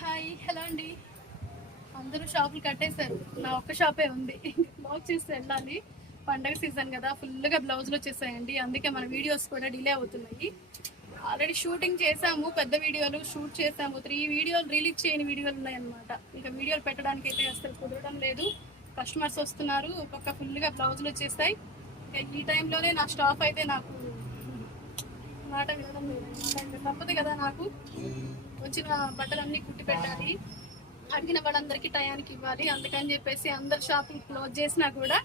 Hi, hello అండి. అందరూ షాపులు కట్టేశారు, నా ఒక్క షాపే ఉంది. బ్లౌజ్ చూసి వెళ్ళాలి. పండగ సీజన్ కదా, ఫుల్గా బ్లౌజులు వచ్చేసాయండి. అందుకే మన వీడియోస్ కూడా డిలే అవుతున్నాయి. ఆల్రెడీ షూటింగ్ చేసాము, పెద్ద వీడియోలు షూట్ చేసాము. 3 వీడియోలు రిలీజ్ చేయని వీడియోలు ఉన్నాయన్నమాట. ఇంకా వీడియోలు పెట్టడానికి అయితే అసలు కుదరడం లేదు. కస్టమర్స్ వస్తున్నారు, ఒక్కొక్క ఫుల్గా బ్లౌజులు వచ్చేస్తాయి. ఈ టైంలోనే నా స్టాఫ్ అయితే నాకు మాట వినడం లేదు. తప్పదు కదా, నాకు వచ్చిన బట్టలన్నీ కుట్టి పెట్టాలి, అడిగిన వాళ్ళందరికీ టయానికి ఇవ్వాలి. అందుకని చెప్పేసి అందరు షాపులు క్లోజ్ చేసినా కూడా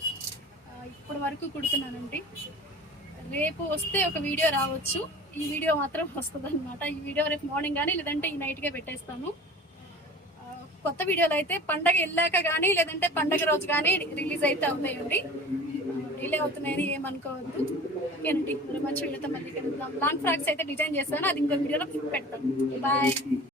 ఇప్పుడు వరకు కుడుతున్నానండి. రేపు వస్తే ఒక వీడియో రావచ్చు, ఈ వీడియో మాత్రం వస్తుంది అనమాట. ఈ వీడియో రేపు మార్నింగ్ కానీ లేదంటే ఈ నైట్గా పెట్టేస్తాను. కొత్త వీడియోలు అయితే పండగ వెళ్ళాక కానీ లేదంటే పండగ రోజు కానీ రిలీజ్ అయితే అవుతాయండి. డిలే అవుతున్నాయని ఏమనుకోవద్దు. ఓకేనండి, మరి మంచి వీడియోతో మళ్ళీ కలుద్దాం. లాంగ్ ఫ్రాక్స్ అయితే డిజైన్ చేస్తాను, అది ఇంకో వీడియోలో పెడతాను. బాయ్.